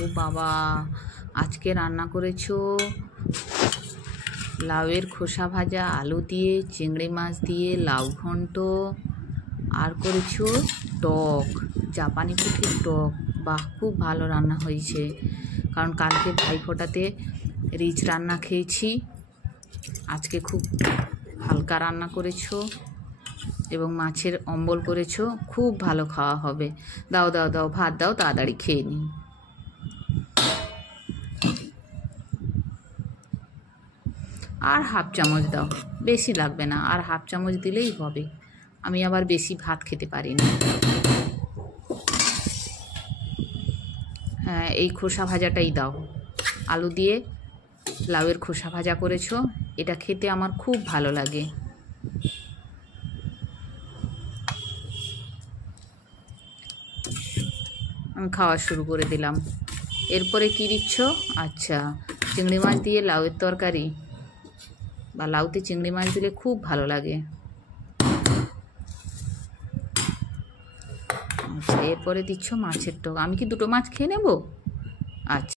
ও বাবা, আজকে রান্না করেছো লাউয়ের খোসা ভাজা, আলু দিয়ে, চিংড়ি মাছ দিয়ে লাউ ঘন্ট, আর করেছো টক, জাপানি পুঁটির টক। বাহ, খুব ভালো রান্না হয়েছে। কারণ কালকে ভাইফোঁটাতে রিচ রান্না খেয়েছি, আজকে খুব হালকা রান্না করেছো এবং মাছের অম্বল করেছো। খুব ভালো খাওয়া হবে। দাও দাও দাও, ভাত দাও, তাড়াতাড়ি খেয়ে নিই। আর হাফ চামচ দাও, বেশি লাগবে না, আর হাফ চামচ দিলেই হবে। আমি আবার বেশি ভাত খেতে পারি না। হ্যাঁ, এই খোসা ভাজাটাই দাও। আলু দিয়ে লাউয়ের খোসা ভাজা করেছো, এটা খেতে আমার খুব ভালো লাগে। আমি খাওয়া শুরু করে দিলাম। এরপরে কি দিচ্ছ? আচ্ছা, চিংড়ি মাছ দিয়ে লাউয়ের তরকারি, বা লাউতে চিংড়ি মাছ দিলে খুব ভালো লাগে। আচ্ছা, এরপরে দিচ্ছ মাছের টক। আমি কি দুটো মাছ খেয়ে নেব? আচ্ছা।